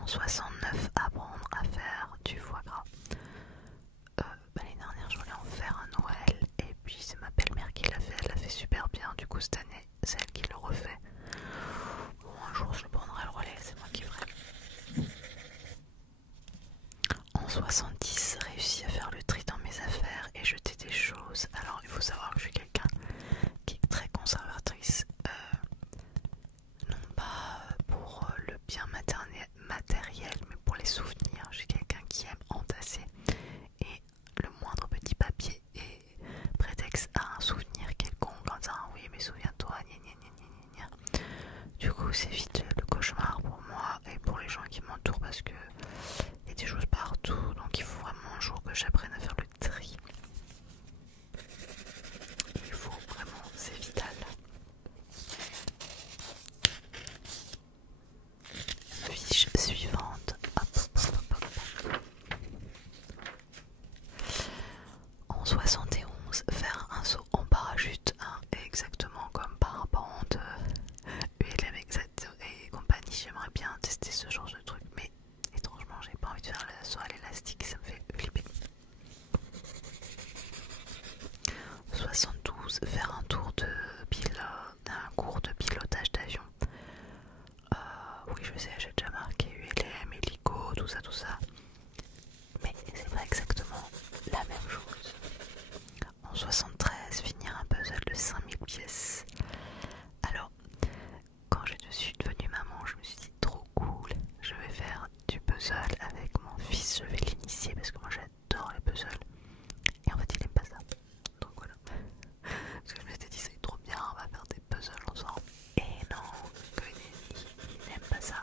En 69, apprendre à faire du foie gras. L'année dernière je voulais en faire un Noël et puis c'est ma belle-mère qui l'a fait, elle l'a fait super bien, du coup cette année c'est elle qui le refait. Bon, un jour je prendrai le relais, c'est moi qui ferai. En 70, réussi à faire le tri dans mes affaires et jeter des choses. Alors il faut savoir que je suis quelqu'un qui est très conservatrice, non pas pour le bien matériel mais pour les souvenirs. Je suis quelqu'un qui aime entasser et le moindre petit papier est prétexte à un souvenir quelconque en disant oui mais souviens-toi, gna gna gna gna gna. Du coup c'est vite le cauchemar pour moi et pour les gens qui m'entourent parce que il y a des choses partout, donc il faut vraiment un jour que j'apprenne à faire le tri. Il faut vraiment, c'est vital. Fiche suivante. Hop, hop, hop, hop. En 71, faire un saut en parachute, hein, exactement comme parapente, ULM exact et compagnie. J'aimerais bien tester ce genre de truc, mais étrangement, j'ai pas envie de faire le saut à l'élastique, ça me fait flipper. 72, faire un tour de un cours de pilotage d'avion. Oui, je sais, j'ai déjà marqué ULM, hélico, tout ça. Mais c'est pas exactement la même chose. En 73, finir un puzzle de 5000 pièces. Alors, quand je suis devenue maman, je me suis dit trop cool, je vais faire du puzzle avec mon fils, je vais l'initier parce que moi j'adore les puzzles. Et en fait, il aime pas ça. Donc voilà. Parce que je m'étais dit, c'est trop bien, on va faire des puzzles ensemble. Et non, que nenni, il n'aime pas ça.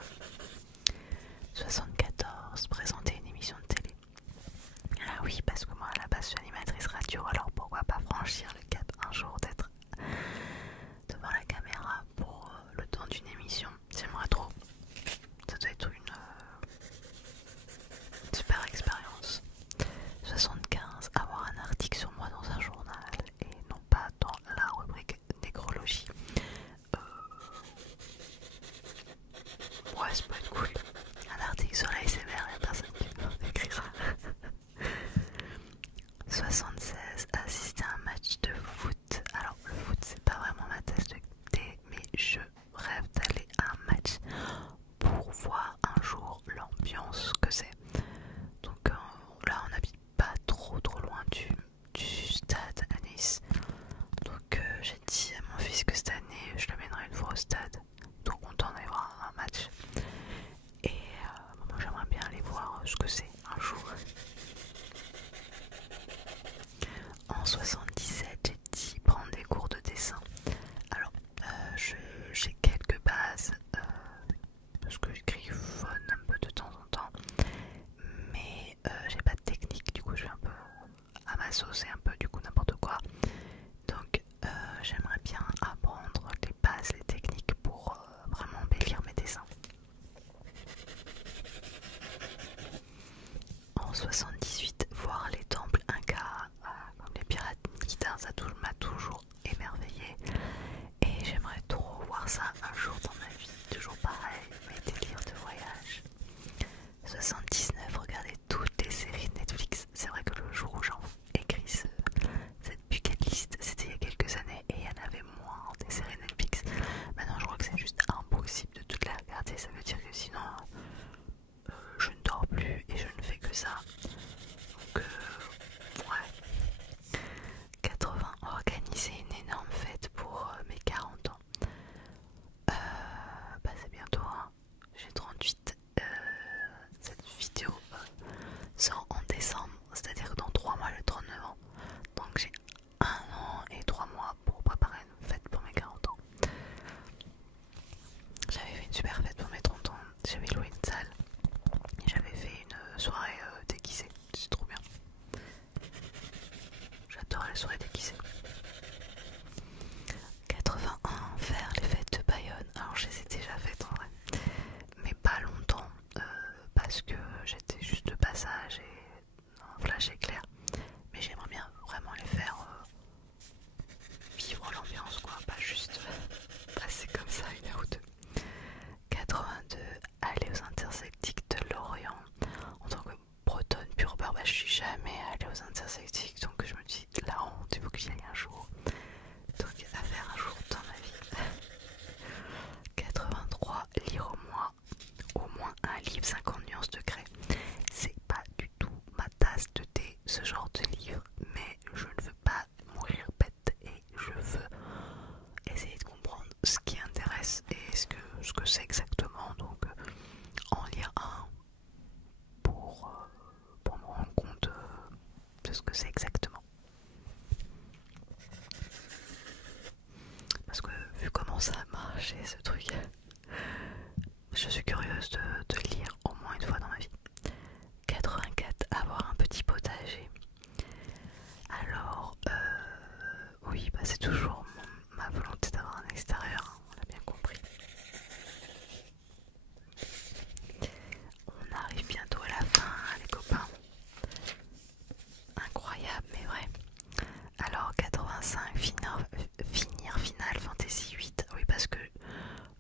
74, présenter une émission de télé. Ah oui, parce que moi à la base je suis animatrice radio, alors pourquoi pas franchir le cap un jour d'être devant la caméra pour le temps d'une émission. J'aimerais trop. Ça doit être une super expérience. 75, avoir un article sur moi dans un journal et non pas dans la rubrique nécrologie. Ouais, ça peut être cool. Un article sur l'ASMR, il n'y a personne qui peut écrire ça. 76, assister à un match de foot. Alors le foot c'est pas vraiment ma tasse de thé, mais je rêve d'aller à un match pour voir un jour l'ambiance que c'est. Donc là on n'habite pas trop loin du stade à Nice. Donc j'ai dit à mon fils que cette année je le mènerai une fois au stade. Trop content d'aller voir un match. Et moi j'aimerais bien aller voir ce que c'est un jour. En 77, j'ai dit prendre des cours de dessin. Alors, j'ai quelques bases parce que j'écrifonne un peu de temps en temps, mais j'ai pas de technique. Du coup, je vais un peu à ma sauce et un peu du coup n'importe quoi. Donc, j'aimerais bien apprendre les bases, les techniques pour vraiment embellir mes dessins. En 78, voir les temples incas comme les pyramides, ça m'a toujours émerveillée et j'aimerais trop voir ça un jour dans ma vie. Toujours pareil, mes délires de voyage. 79, regarder toutes les séries de Netflix. C'est vrai que le jour où j'ai écrit cette bucket list, c'était il y a quelques années et il y en avait moins des séries Netflix. Maintenant je crois que c'est juste impossible de toutes les regarder, ça veut dire que sinon je ne dors plus et je ne fais que ça. Donc ouais. 80, organiser une énorme fête pour mes 40 ans. Bah c'est bientôt, hein. J'ai 38. Cette vidéo sort en décembre, c'est-à-dire que dans 3 mois j'ai 39 ans. Donc j'ai 1 an et 3 mois pour préparer une fête pour mes 40 ans. J'avais fait une super fête pour mes 30 ans. J'avais loué une salle et j'avais fait une soirée déguisée livre 50 nuances de grès. C'est pas du tout ma tasse de thé, ce genre de livre, mais je ne veux pas mourir bête et je veux essayer de comprendre ce qui intéresse et ce que c'est exactement. Donc en lire un pour me rendre compte de ce que c'est exactement. Parce que vu comment ça a marché ce truc, je suis curieuse de lire au moins une fois dans ma vie. 84, avoir un petit potager. Alors, oui, bah c'est toujours ma volonté d'avoir un extérieur, hein, on l'a bien compris. On arrive bientôt à la fin, hein, les copains. Incroyable, mais vrai. Alors, 85, finir Final Fantasy 8. Oui, parce que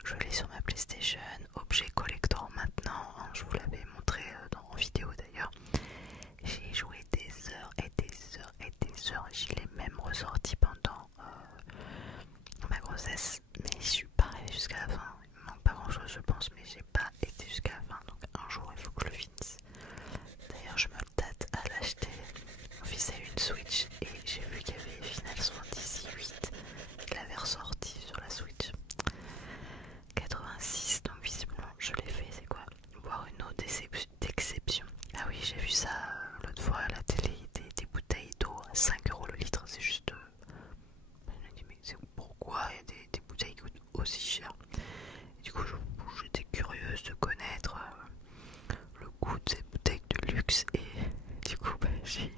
je l'ai sur ma PlayStation, objet collector maintenant, hein, je vous l'avais montré en vidéo d'ailleurs. J'ai joué des heures et des heures et des heures, je l'ai même ressorti pendant ma grossesse, mais je suis pas arrivée jusqu'à la fin. Il me manque pas grand chose je pense, mais j'ai pas été jusqu'à la fin, donc un jour il faut que je le finisse. D'ailleurs je me tâte à l'acheter. Mon fils a eu une Switch et j'ai vu qu'il y avait Final Fantasy 8 qu'il avait ressorti sur la Switch. 86, donc visiblement je l'ai fait, c'est quoi? Boire une eau d'exception. Ah oui, j'ai vu ça l'autre fois à la télé, des bouteilles d'eau à 5 € le litre, c'est juste... je me dis mais c'est pourquoi il y a des bouteilles qui coûtent aussi cher? Et du coup j'étais curieuse de connaître le goût de ces bouteilles de luxe et du coup bah, j'ai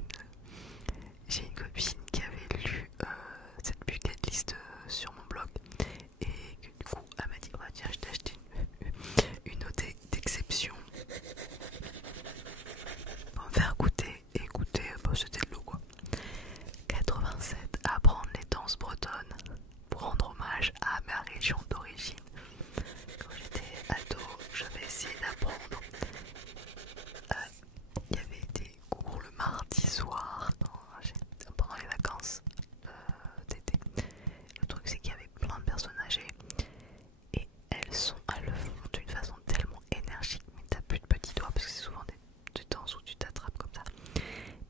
une copine qui avait lu cette bucket list sur mon blog et que, du coup elle m'a dit oh, tiens je t'ai acheté une eau d'exception pour me faire goûter et goûter bah, c'était de l'eau quoi. 87, apprendre les danses bretonnes pour rendre hommage à ma région d'origine. Quand j'étais ado j'avais essayé d'apprendre. Il y avait des cours le mardi soir pendant les vacances d'été. Le truc c'est qu'il y avait plein de personnes âgées et elles le font d'une façon tellement énergique, mais t'as plus de petits doigts parce que c'est souvent des danses où tu t'attrapes comme ça.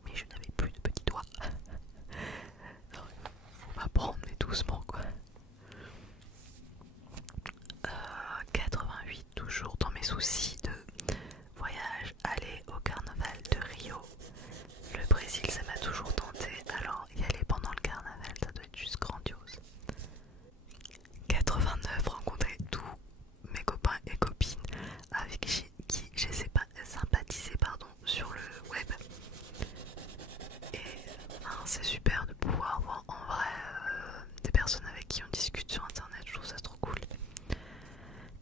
Mais je n'avais plus de petits doigts. Alors, faut m'apprendre mais doucement quoi. 88, toujours dans mes soucis de voyage, aller au carnaval de Rio. Le Brésil ça m'a toujours tenté, alors y aller pendant le carnaval ça doit être juste grandiose. 89, rencontrer tous mes copains et copines avec qui j'ai sympathisé sur le web. Et c'est super de pouvoir voir en vrai des personnes avec qui on discute sur internet, je trouve ça trop cool.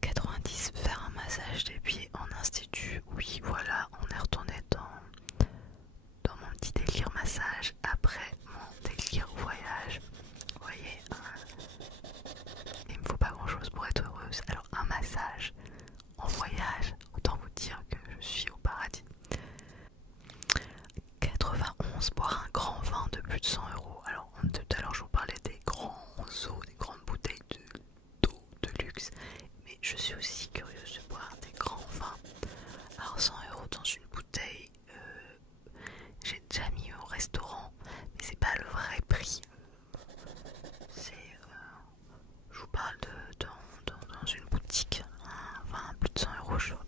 90, faire un massage des pieds en institut. Oui voilà, on est retourné dans mon petit délire massage après mon délire voyage. Vous voyez, il me faut pas grand chose pour être heureuse. Alors un massage en voyage, autant vous dire que je suis au paradis. 91, boire un grand vin de plus de 100 €. Alors tout à l'heure je vous parlais des grands eaux, des grandes bouteilles d'eau de luxe, mais je suis aussi curieuse de boire des grands vins. Alors 100 € dans une bouteille, j'ai déjà mis au restaurant, mais c'est pas le vrai prix. Je vous parle dans une boutique, enfin plus de 100 €, j'aimerais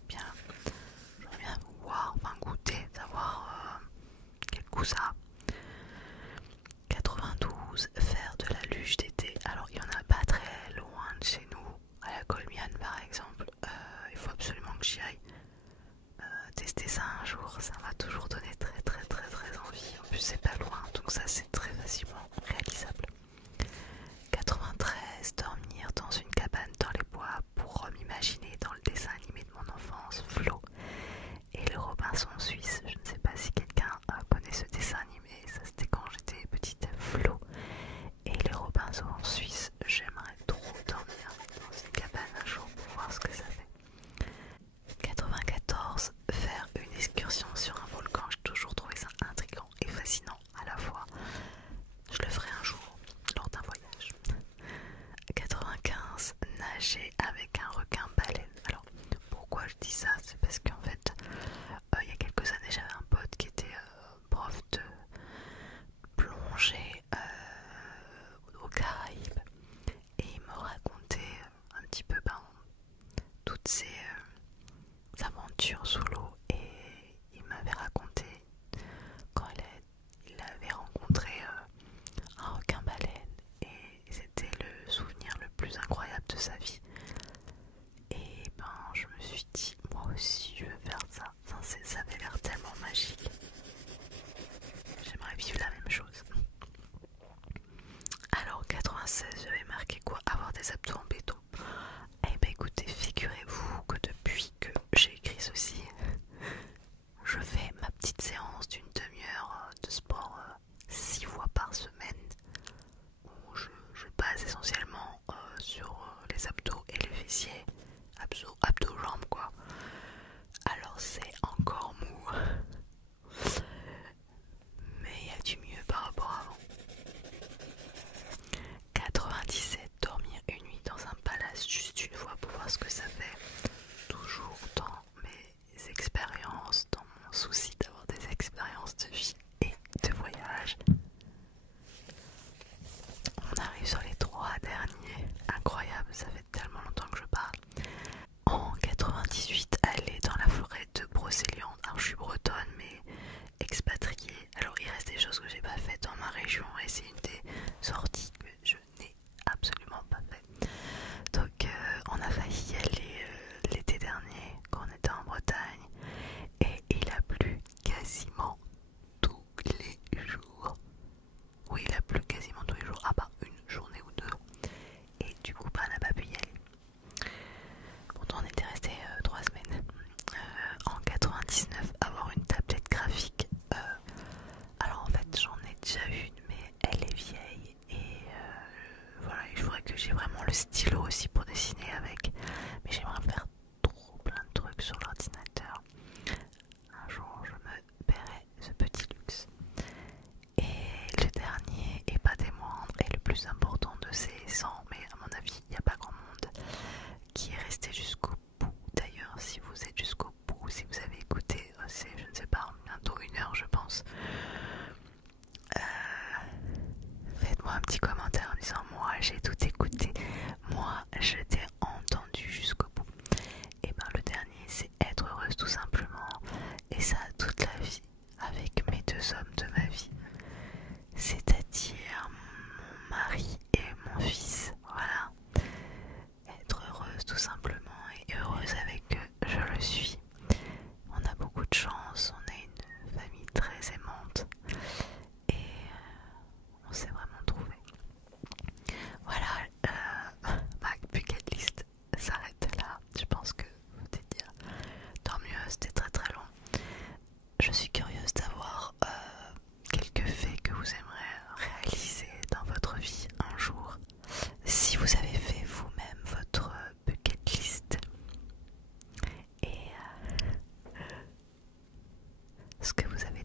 bien voir, enfin goûter, savoir quel goût ça a. 92, faire de la luge d'été. Alors il y en a pas très loin de chez nous, à la Colmiane par exemple. Il faut absolument que j'y aille tester ça un jour, ça m'a toujours donné très très très très envie. En plus c'est pas loin, donc ça c'est très facilement réalisable. 93, dormir dans une cabane dans les bois pour m'imaginer dans le dessin animé de mon enfance, Flo et le Robinson suisse. Je ne sais pas si quelqu'un connaît ce dessin animé, ça c'était quand j'étais petite. Flo et le Robinson suisse, j'aimerais trop dormir dans une cabane un jour pour voir ce que ça fait. 94, faire une excursion sur un volcan. J'ai toujours trouvé ça intriguant et fascinant à la fois. Je le ferai un jour lors d'un voyage. 95, nager avec un requin baleine. Alors pourquoi je dis ça? C'est parce qu'en fait hein, ça avait l'air tellement magique. J'aimerais vivre la même chose. Alors en 96, j'avais marqué quoi? Avoir des abdos en béton. Eh ben écoutez, figurez-vous que depuis que j'ai écrit ceci, je fais ma petite séance d'une demi-heure de sport 6 fois par semaine, où je base essentiellement sur les abdos et les fessiers, abdos jambes quoi. Alors c'est encore mou, mais il y a du mieux par rapport à avant. 97, dormir une nuit dans un palace juste une fois pour voir ce que ça fait. Toujours dans mes expériences, dans mon souci d'avoir des expériences de vie et de voyage. On arrive sur les 3 derniers. Incroyable, ça fait tellement longtemps que je parle. En 98, aller dans la forêt de Brocéliande. Alors je suis bretonne mais expatriée. Alors il reste des choses que j'ai pas faites dans ma région et c'est une des sorties que je n'ai absolument pas fait. Donc on a failli y aller l'été dernier quand on était en Bretagne et il a plu quasiment tous les jours. Oui, il a plu quasiment tous les jours, à part une journée ou deux. Et du coup, on n'a pas pu y aller. Pourtant, on était resté 3 semaines. En 99, avoir une tablette graphique. Alors en fait, j'en ai déjà une, mais elle est vieille. Et voilà, il faudrait que j'ai vraiment le stylo aussi pour dessiner avec. Mais j'aimerais faire trop plein de trucs sur l'ordinateur. Un jour, je me paierai ce petit luxe. Et le dernier, et pas des moindres, et le plus important de ces 100, mais à mon avis, il n'y a pas grand monde qui est resté jusqu'au bout. D'ailleurs, si vous êtes jusqu'au bout, si vous avez écouté, c'est, je ne sais pas, bientôt 1 heure, je pense. Faites-moi un petit commentaire en disant moi j'ai tout écouté, moi je t'ai entendu jusqu'au bout. Et ben le dernier c'est être heureuse tout simplement, et ça toute la vie avec mes 2 hommes de ma vie, c'est-à-dire mon mari et mon fils. Voilà, être heureuse tout simplement et heureuse avec eux, je le suis. On a beaucoup de chance, on a une famille très aimante et on s'est vraiment trouvé. Voilà, ma bucket list s'arrête là. Je pense que vous devez dire tant mieux, c'était très très long. Je suis curieuse d'avoir quelques faits que vous aimeriez réaliser dans votre vie un jour. Si vous avez fait vous-même votre bucket list et ce que vous avez